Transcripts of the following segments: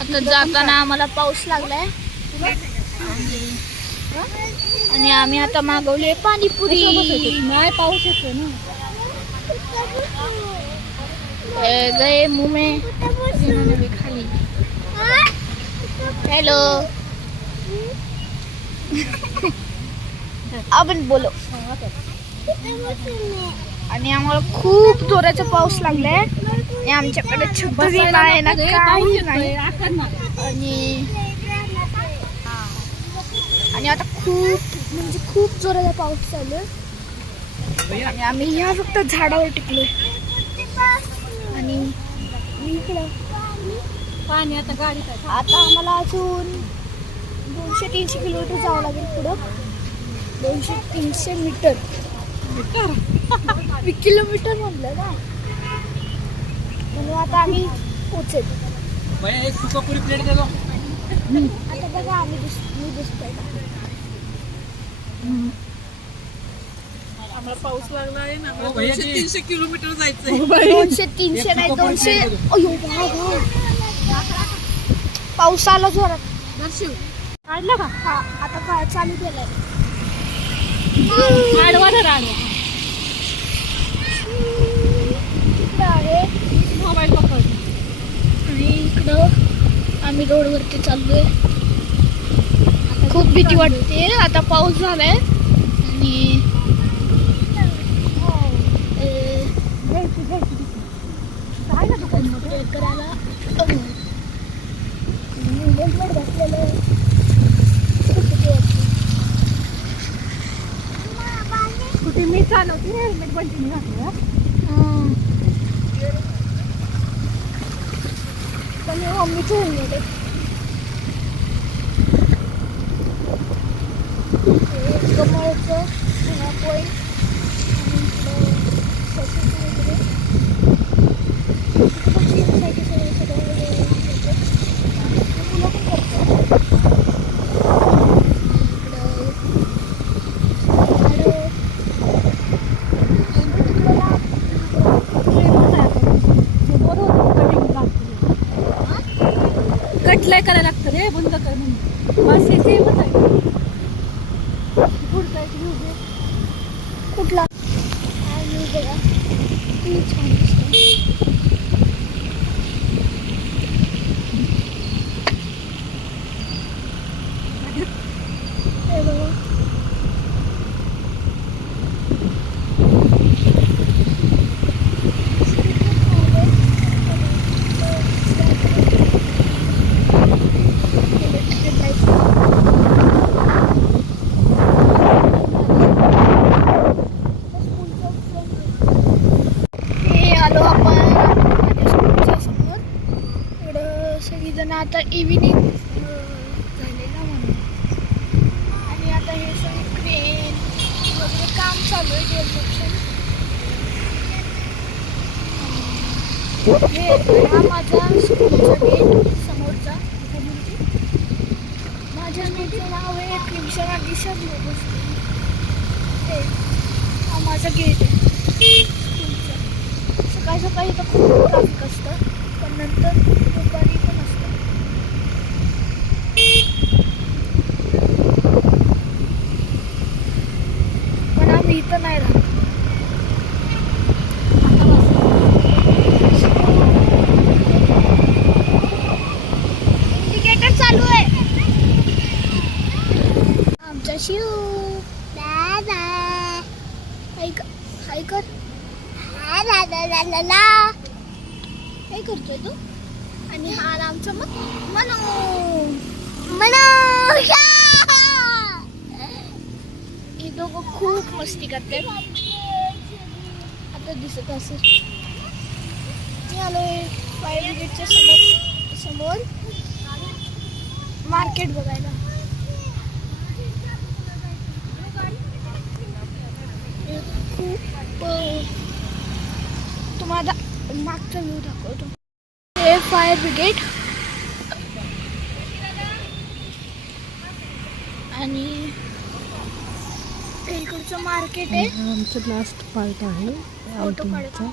आता जाताना आम्हाला पाऊस लागलाय आणि आम्ही आता मागवले पाणीपुरी. नाही पाऊस येतो ना. गए मुंह में इन्होंने भी खा ली. हेलो आपण बोलो. आणि आम्हाला खूप जोराचा पाऊस लागलाय आणि आमच्याकडे छत्री नाही ना काही नाही. आणि आता खूप जोराचा पाऊस चालू आहे आणि आम्ही ह्या फक्त झाडावर टिकलोय. आणि इकडं पाणी आता गाडीत आहे. आता आम्हाला अजून 200-300 किलोमीटर जावं लागेल पुढं. 200-300 मीटर. मी किलोमीटर म्हणलं ना, म्हणून आता आम्ही पोचेल. आता बघा आम्ही मी दिसतोय का. आम्हाला पाऊस लागला आहे ना. 200-300 किलोमीटर जायचंय. 200-300 नाही 200. अयो बाबा पाऊस आला जोरात. दर्शिव काढला का? हा आता काय चालू केलंय. आडवा ना राडवा. इकडं आहे मोबाईल पकड. आणि इकडं आम्ही रोडवरती चाललोय. खूप भीती वाटते. आता पाऊस झालाय आणि करायला हेल्मेट घातलेलं. कुठे मी चालवते हेल्मेट बंटी घातलं. पण हे मम्मीचं हेल्मेट आहे. कमळचं पॉईंट कटलाय करायला लागतं रे. बंद कर म्हणून. बस येते कुठला बघा किती छान दिसतंय. हे बघा आता इव्हिनिंग झालेला म्हणून. आणि आता हे सगळे क्रेन वगैरे काम चालू आहे डेव्हलपमेंट. हा माझा स्कूलचा गेट समोरचा. माझ्या स्कूलचं नाव आहे क्रिमिशना दिशा ग्लोबल स्कूल. हा माझा गेट आहे स्कूलचा. सकाळी सकाळी तर खूप ट्रॅफिक असतं पण नंतर दुपारी पण असतं. पण आम्ही इथं नाही राहत. इंडिकेटर चालू आहे. आमचा शिव दादा हाय कर. काय करतोय तू. आणि हा आमचा मनू हे दोघं खूप मस्ती करतात. आता दिसत असेल मी आलोय फायर ब्रिगेडच्या समोर मार्केट बघायला. खूप तुम्हाला मागचा व्ह्यू दाखवतो. हे फायर ब्रिगेड आणि इकडचं मार्केट आहे. आमचं लास्ट पार्ट आहे फोटो काढतो.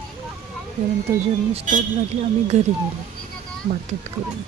त्यानंतर जर्नी स्टॉप झाली. आम्ही घरी गेलो मार्केट करून.